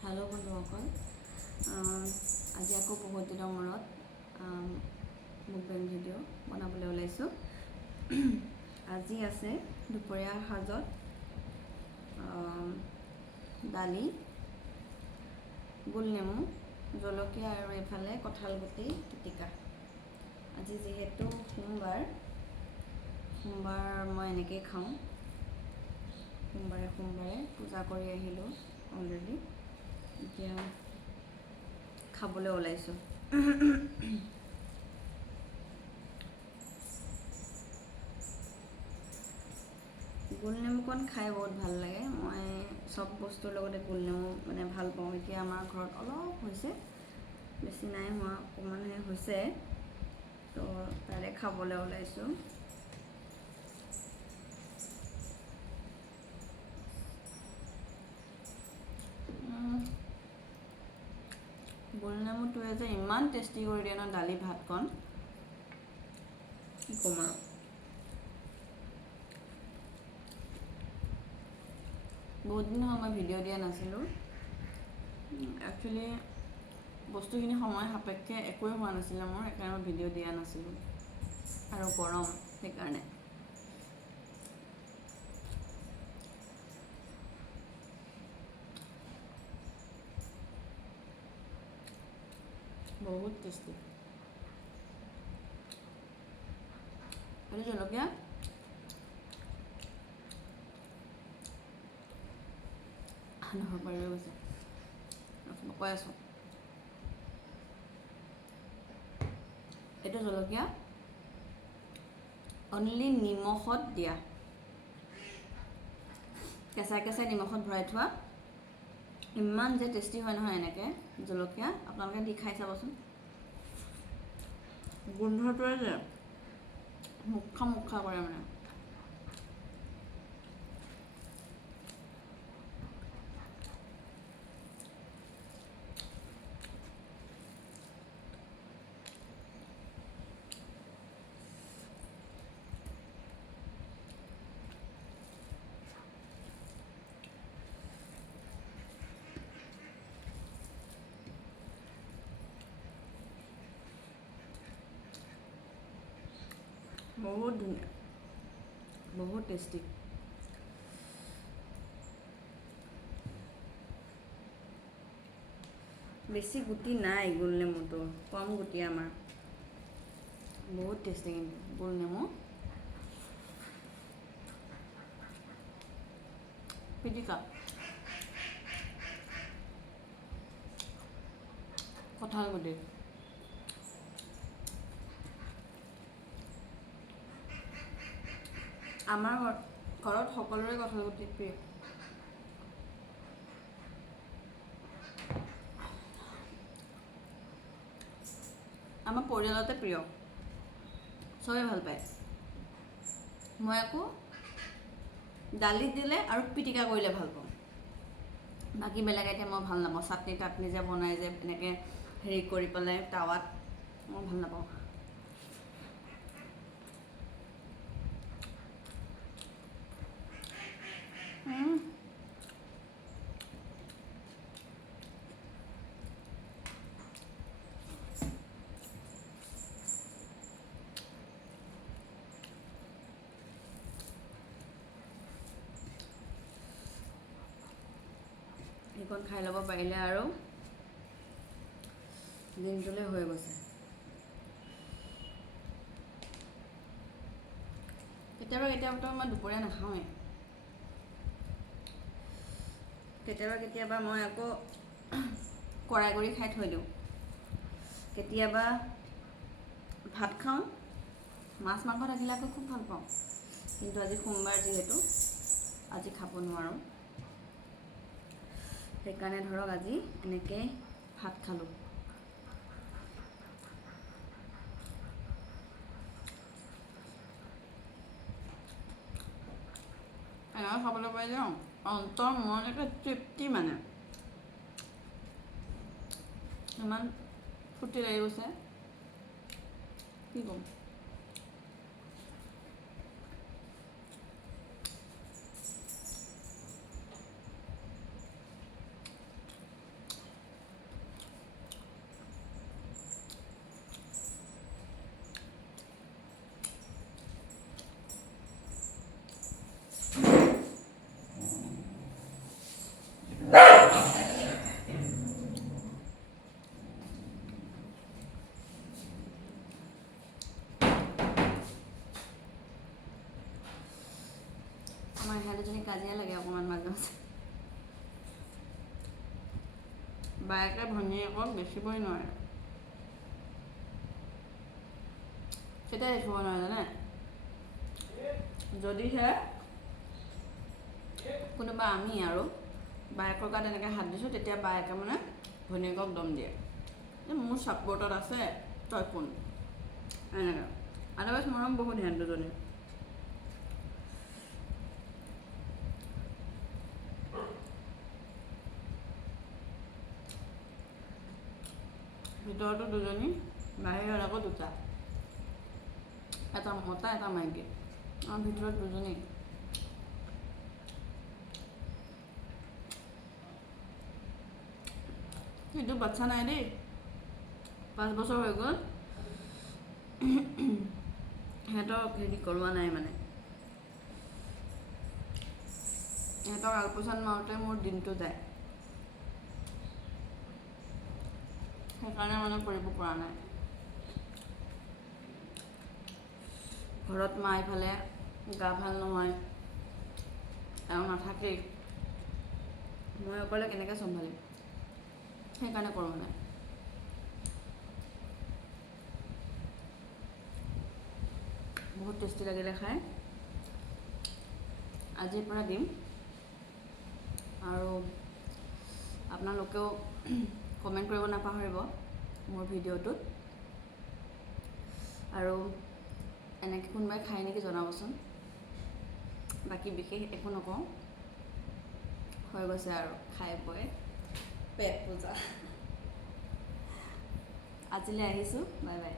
Hello' বন্ধুসকল, আজি আকৌ বহুত দিনৰ মূৰত mukbang ভিডিঅ' বনাবলৈ ওলাইছোঁ। আজি আছে দুপৰীয়াৰ সাজত দালি, গোল নেমু, জলকীয়া আৰু এইফালে কঁঠাল গুটি পিটিকা। আজি যিহেতু সোমবাৰ মই এনেকৈয়ে খাওঁ। সোমবাৰে পূজা কৰি আহিলোঁ অলৰেডি, এতিয়া খাবলৈ ওলাইছোঁ। গোল নেমুকণ খাই বহুত ভাল লাগে। মই চব বস্তুৰ লগতে গোল নেমু মানে ভাল পাওঁ। এতিয়া আমাৰ ঘৰত অলপ হৈছে, বেছি নাই হোৱা, অকণমানহে হৈছে, তো তাৰে খাবলৈ ওলাইছোঁ। গোল নেমুটোৱে যে ইমান টেষ্টি কৰি দিয়ে ন দালি ভাতকণ, কি ক'ম আৰু। বহুত দিন হ'ল মই ভিডিঅ' দিয়া নাছিলোঁ। একচুৱেলি বস্তুখিনি সময় সাপেক্ষে একোৱে হোৱা নাছিলে মোৰ, সেইকাৰণে মই ভিডিঅ' দিয়া নাছিলোঁ, আৰু গৰম সেইকাৰণে। বহুত টেষ্টি। আৰু জলকীয়া নহয় পাৰি গৈছে, কৈ আছোঁ। এইটো জলকীয়া অনলি নিমখত দিয়া, কেঁচাই নিমখত ভৰাই থোৱা। ইমান যে টেষ্টি হয় নহয় এনেকৈ জলকীয়া, আপোনালোকে দি খাই চাবচোন। গোন্ধটোৱে যে মুখা কৰে মানে। বহুত ধুনীয়া, বহুত টেষ্টি। বেছি গুটি নাই গোল নেমুটো, কম গুটি আমাৰ। বহুত টেষ্টি কিন্তু গোল নেমু পিটিকা। কঁঠাল গুটি আমাৰ ঘৰত সকলোৰে কঁঠাল গুটি প্ৰিয়। আমাৰ পৰিয়ালতে প্ৰিয়, চবেই ভাল পায়। মই আকৌ দালিত দিলে আৰু পিটিকা কৰিলে ভাল পাওঁ। বাকী বেলেগ এতিয়া মই ভাল নাপাওঁ। চাটনি তাটনি যে বনাই যে এনেকৈ হেৰি কৰি পেলাই টাৱাত, মই ভাল নাপাওঁ। সেইকণ খাই ল'ব পাৰিলে আৰু দিনটোলৈ হৈ গৈছে। কেতিয়াবা মই দুপৰীয়া নাখাওঁৱেই। কেতিয়াবা মই আকৌ কৰাই কৰি খাই থৈ দিওঁ। কেতিয়াবা ভাত খাওঁ, মাছ মাংস থাকিলে আকৌ খুব ভাল পাওঁ, কিন্তু আজি সোমবাৰ যিহেতু আজি খাব নোৱাৰোঁ, সেইকাৰণে ধৰক আজি এনেকৈ ভাত খালোঁ। এনেকৈ খাবলৈ পাৰিলে অন্তৰ মন একে তৃপ্তি, মানে ইমান ফূৰ্তি লাগি গৈছে, কি ক'ম। আমাৰ ইহঁত দুজনী কাজিয়া লাগে অকণমান মাজে মাজে। বায়েকে ভনীয়েকক দেখিবই নোৱাৰে। কেতিয়া দেখিব নোৱাৰে জানে? যদিহে কোনোবা আমি আৰু বায়েকৰ গাত এনেকৈ হাত দিছোঁ, তেতিয়া বায়েকে মানে ভনীয়েকক দম দিয়ে যে মোৰ ছাপোৰ্টত আছে, তই কোন, এনেকৈ। আদাৰৱাইজ মৰম বহুত সিহঁত দুজনী। ভিতৰতো দুজনী, বাহিৰত আকৌ দুটা, এটা মতা এটা মাইকী। আমাৰ ভিতৰত দুজনী। কিন্তু বাচ্ছা নাই দেই, 5 বছৰ হৈ গ'ল। সিহঁতক হেৰি কৰোৱা নাই মানে, সিহঁতক আলপৈচান মাৰোঁতে মোৰ দিনটো যায়, সেইকাৰণে মানে কৰিব পৰা নাই। ঘৰত মা ইফালে গা ভাল নহয় আৰু নাথাকেই, মই অকলে কেনেকৈ চম্ভালিম, সেইকাৰণে কৰোঁ নাই। বহুত টেষ্টি লাগিলে খাই, আজিৰ পৰা দিম। আৰু আপোনালোকেও কমেণ্ট কৰিব নাপাহৰিব মোৰ ভিডিঅ'টোত। আৰু এনেকৈ কোনোবাই খাই নেকি জনাবচোন। বাকী বিশেষ একো নকওঁ, হৈ গৈছে আৰু খাই বৈ পেট পূজা। আজিলৈ আহিছোঁ, বাই বাই।